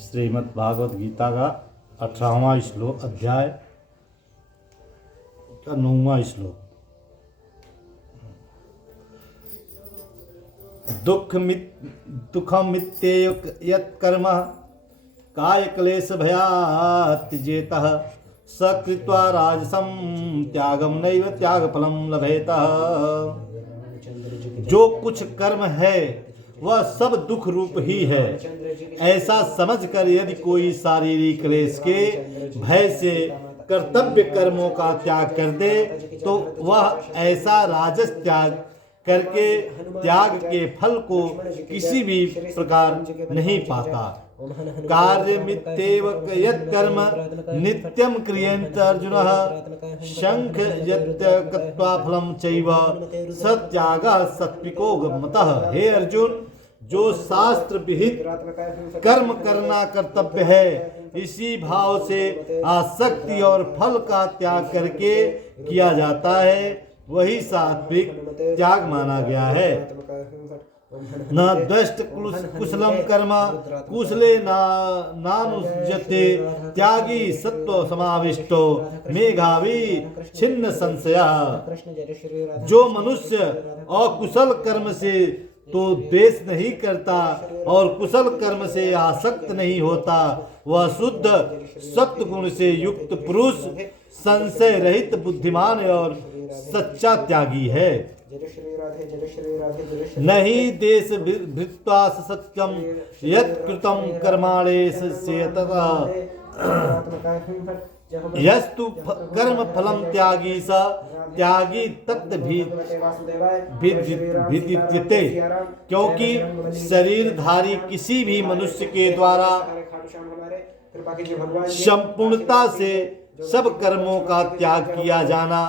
श्रीमद् भागवत गीता का 18वां श्लोक अध्याय का 9वां श्लोक। दुःखमित्येव यत्कर्म कायक्लेश भयात् त्यजेतः स कृत्वा राजसं त्यागं नैव त्यागफलं लभेतः। जो कुछ कर्म है वह सब दुख रूप ही है। ऐसा समझकर यदि कोई शारीरिक क्लेश के भय से कर्तव्य कर्मों का त्याग कर दे तो वह ऐसा राजस त्याग करके त्याग के फल को किसी भी प्रकार नहीं पाता। कार्यमित्येव यत्कर्म नित्यं क्रियेत अर्जुनः शंख यत्कृत्वा फलं चैव स त्यागः सात्विको मतः। हे अर्जुन, जो शास्त्र विहित कर्म करना कर्तव्य है, इसी भाव से आसक्ति और फल का त्याग करके किया जाता है, वही सात्विक त्याग माना गया है। न द्वेष्ट कुशलम कर्म कुशले नानुज्यते त्यागी सत्व समाविष्टो मेघावी छिन्न संशयः। जो मनुष्य अकुशल कर्म से तो द्वेष नहीं करता और कुशल कर्म से आसक्त नहीं होता, वह शुद्ध सत्व गुण से युक्त पुरुष संशय रहित बुद्धिमान और सच्चा त्यागी है। नहीं देश भृत्वा सत्यम यत्कृतं कर्माणेश यस्तु कर्म फलम त्यागी स त्यागी तत् विदित्यते। क्योंकि शरीरधारी किसी भी मनुष्य के द्वारा संपूर्णता से सब कर्मों का त्याग किया जाना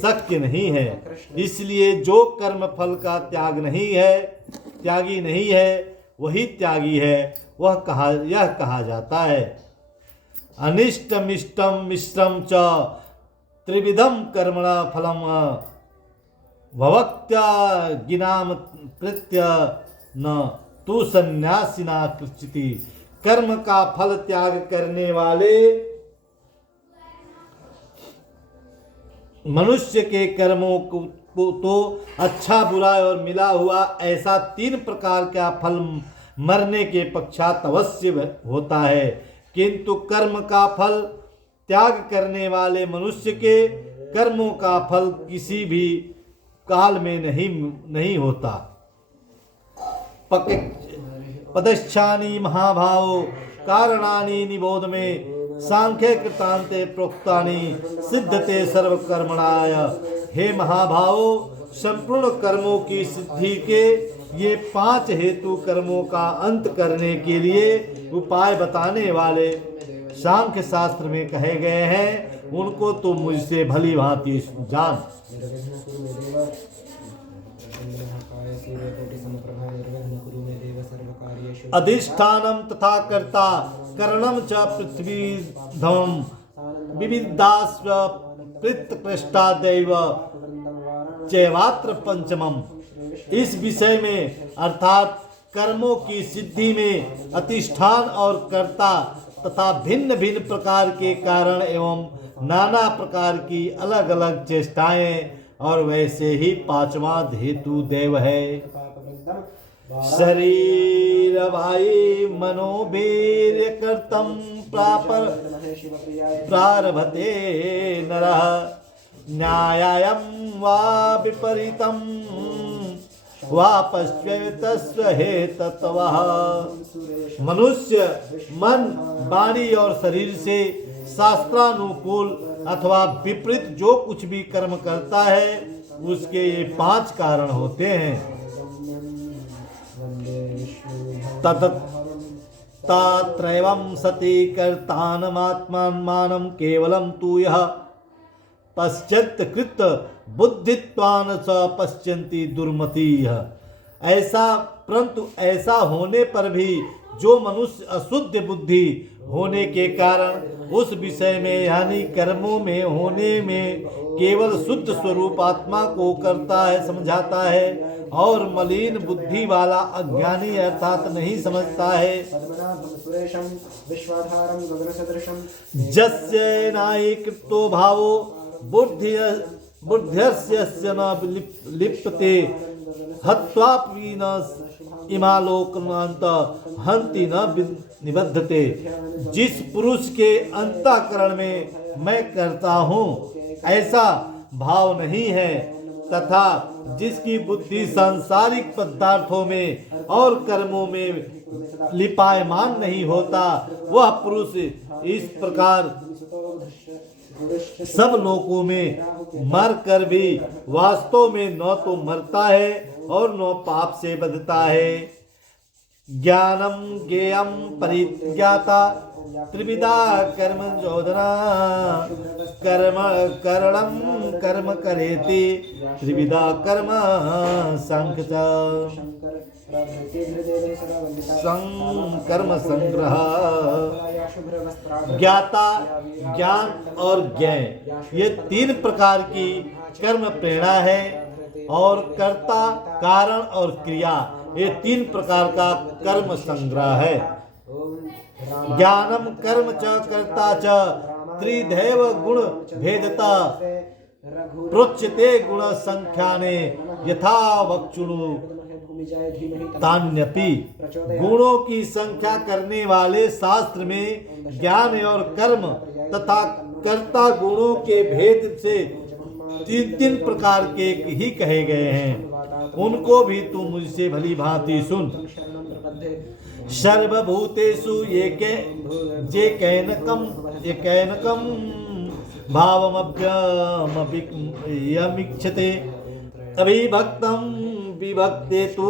शक्य नहीं है। इसलिए जो कर्म फल का त्यागी नहीं है वही त्यागी है। यह कहा जाता है अनिष्टमिष्टम मिश्रम च त्रिविधम कर्मणा फलम भवत्या गिनाम कृत्य न तु सन्यासिना कृचिति। कर्म का फल त्याग करने वाले मनुष्य के कर्मों को तो अच्छा बुरा और मिला हुआ ऐसा 3 प्रकार का फल मरने के पश्चात अवश्य होता है, किंतु कर्म का फल त्याग करने वाले मनुष्य के कर्मों का फल किसी भी काल में नहीं होता। पदच्छानि महाभावो कारणानि निबोध में सांख्य कृतांते प्रोक्तानि सिद्धते सर्वकर्मणाय। हे महाभावो, संपूर्ण कर्मों की सिद्धि के ये 5 हेतु कर्मों का अंत करने के लिए उपाय बताने वाले सांख्य शास्त्र में कहे गए हैं, उनको तो मुझसे भली भांति जान। अधिष्ठानम तथा कर्ता करणम च पृथ्वी धम विविधास्व प्रीतकृष्टादैव चैवात्र पंचमम। इस विषय में अर्थात कर्मों की सिद्धि में अधिष्ठान और कर्ता तथा भिन्न भिन्न प्रकार के कारण एवं नाना प्रकार की अलग अलग चेष्टाएं और वैसे ही 5वां हेतु देव है। शरीर वायु मनोवीर्य कर्तम प्रारभते नरः न्यायं वा विपरीतम वापस्व हेतत्वः। मनुष्य मन वाणी और शरीर से शास्त्रानुकूल अथवा विपरीत जो कुछ भी कर्म करता है उसके ये 5 कारण होते हैं। तत्रैवं सति कर्तानमात्मानं केवलं तु यः पश्चात कृत बुद्धित्वान स पश्यन्ति दुर्मति। ऐसा परंतु ऐसा होने पर भी जो मनुष्य अशुद्ध बुद्धि होने के कारण उस विषय में यानी कर्मों में होने में केवल शुद्ध स्वरूप आत्मा को करता है, समझाता है, और मलिन बुद्धि वाला अज्ञानी अर्थात नहीं समझता है। जस्य नायकृतो भावो बुद्ध्यस्य न लिप्यते हत्वापि न इमालोकनांत हंति न निबद्धते। जिस पुरुष के अंतःकरण में मैं करता हूँ ऐसा भाव नहीं है तथा जिसकी बुद्धि सांसारिक पदार्थों में और कर्मों में लिपायमान नहीं होता, वह पुरुष इस प्रकार सब लोकों में मर कर भी वास्तव में न तो मरता है और न पाप से बधता है। ज्ञानम ज्ञेयम परिज्ञाता त्रिविधा कर्म चोदना करणम कर्म करेति त्रिविधा कर्म कर्म संग्रह। ज्ञाता, ज्ञान और ज्ञेय ये तीन प्रकार की कर्म प्रेरणा है, और कर्ता, कारण और क्रिया ये तीन प्रकार का कर्म संग्रह है। ज्ञानम कर्म च कर्ता च त्रिधैव गुण भेदता प्रोच्यते गुण संख्याने यथा वक्षुणु तान्यपि। गुणों की संख्या करने वाले शास्त्र में ज्ञान और कर्म तथा कर्ता गुणों के भेद से तीन तीन प्रकार के ही कहे गए हैं, उनको भी तू मुझसे भली भांति सुन। सर्वभूतेषु ये कैनकम भावमभ्यमीक्षते अभिभक्तं विभक्ते तु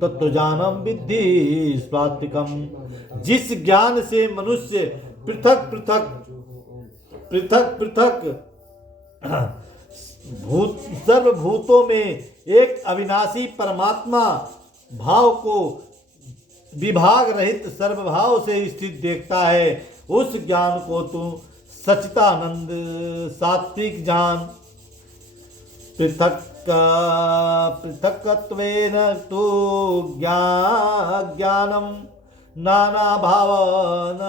तत्त्वज्ञानं विद्धि स्वात्विकम्। जिस ज्ञान से मनुष्य पृथक पृथक सर्वभूतों में एक अविनाशी परमात्मा भाव को विभाग रहित सर्वभाव से स्थित देखता है, उस ज्ञान को तू सच्चिदानंद सात्विक जान। पृथक्त्वेन तु ज्ञानम नाना भावन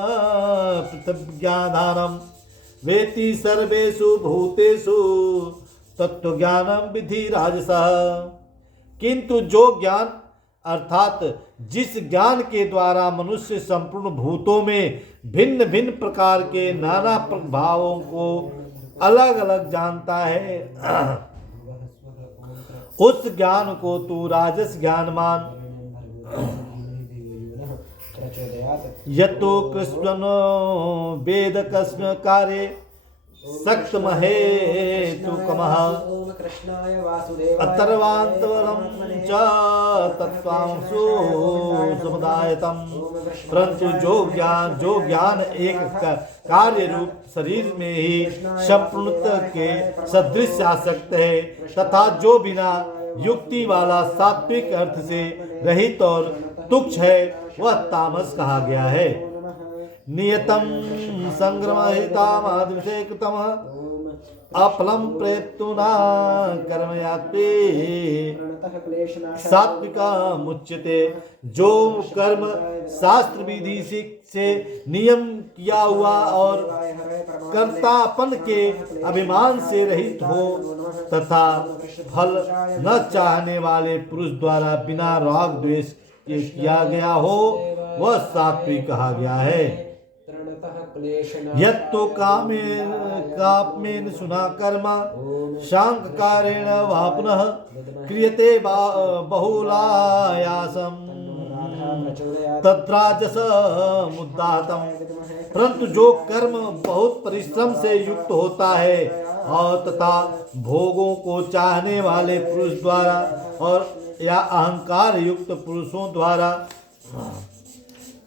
पृथग्ज्ञानानम वेति सर्वेषु भूतेषु तत्वज्ञानम विधि राजसः। किंतु जो ज्ञान अर्थात जिस ज्ञान के द्वारा मनुष्य संपूर्ण भूतों में भिन्न भिन्न प्रकार के नाना प्रभावों को अलग अलग जानता है, उस ज्ञान को तू राजस ज्ञान मान। यतो कृष्ण वेद कस्म कार्य सक्तमहे तुकमः अतर्वान्तवरं च तत्त्वांशु समुदायतम। परंतु जो ज्ञान एक कार्य रूप शरीर में ही संपूर्णता के सदृश आसक्त है तथा जो बिना युक्ति वाला सात्विक अर्थ से रहित और तुच्छ है, वह तामस कहा गया है। नियतम संग्रमहितामादिशे कृतम अफलम प्रेप्तुना कर्मयात्मे सात्विका मुच्यते। जो कर्म शास्त्र विधि से नियम किया हुआ और कर्तापन के अभिमान से रहित हो तथा फल न चाहने वाले पुरुष द्वारा बिना राग द्वेष के किया गया हो, वह सात्विक कहा गया है। यत्तो कामेन सुना कर्म शांककारेण वा पुनः क्रियते बहुलायासम तद्राजस मुद्दातम। परंतु जो कर्म बहुत परिश्रम से युक्त होता है और तथा भोगों को चाहने वाले पुरुष द्वारा और या अहंकार युक्त पुरुषों द्वारा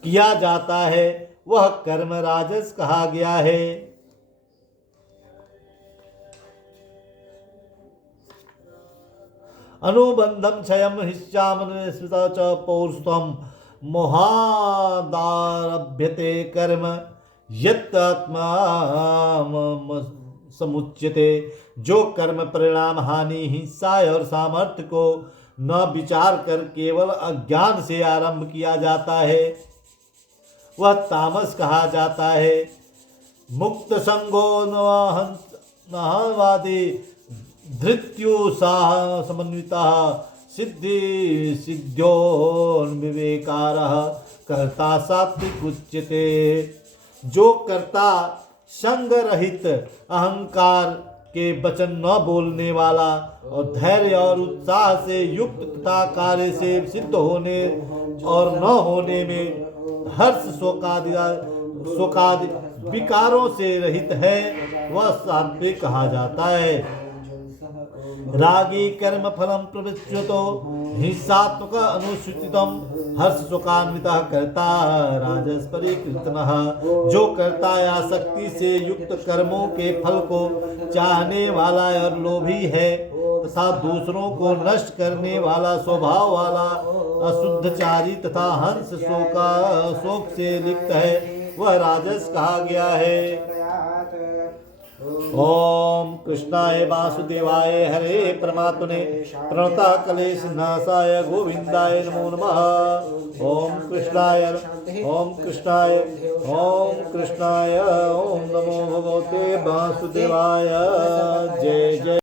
किया जाता है, वह कर्म राजस कहा गया है। अनुबंधम क्षयम हिस्साम स्मृत च पौरुषम मोहादारभ्यते कर्म यत् आत्मा समुच्यते। जो कर्म परिणाम हानि, हिंसा और सामर्थ्य को न विचार कर केवल अज्ञान से आरंभ किया जाता है वह तामस कहा जाता है। मुक्त संगो नहवादी धृत्युसाह समन्विता सिद्धि सिद्ध्योन्विवेकारः कर्ता सात्विक उच्यते। जो कर्ता संग रहित अहंकार के वचन न बोलने वाला और धैर्य और उत्साह से युक्त तथा कार्य से सिद्ध होने और न होने में हर्ष शोकादि विकारों से रहित है वह सात्विक कहा जाता है। रागी कर्म फलम प्रवृत्तो हिंसात्मक अनुसूचितम हर्ष शोकान्वितः कर्ता राजस परिकीर्तनः। जो कर्ता आसक्ति से युक्त कर्मों के फल को चाहने वाला और लोभी है तथा दूसरों को नष्ट करने वाला स्वभाव वाला अशुद्धचारी तथा हंस शोक से लिप्त है वह राजस कहा गया है। ओम कृष्णाय वासुदेवाय हरे परमात्मने प्रणता कलेश नाशाय गोविंदाय नमो नमः। ओम कृष्णाय ओम कृष्णाय ओम कृष्णाय ओम नमो भगवते वासुदेवाय। जय जय।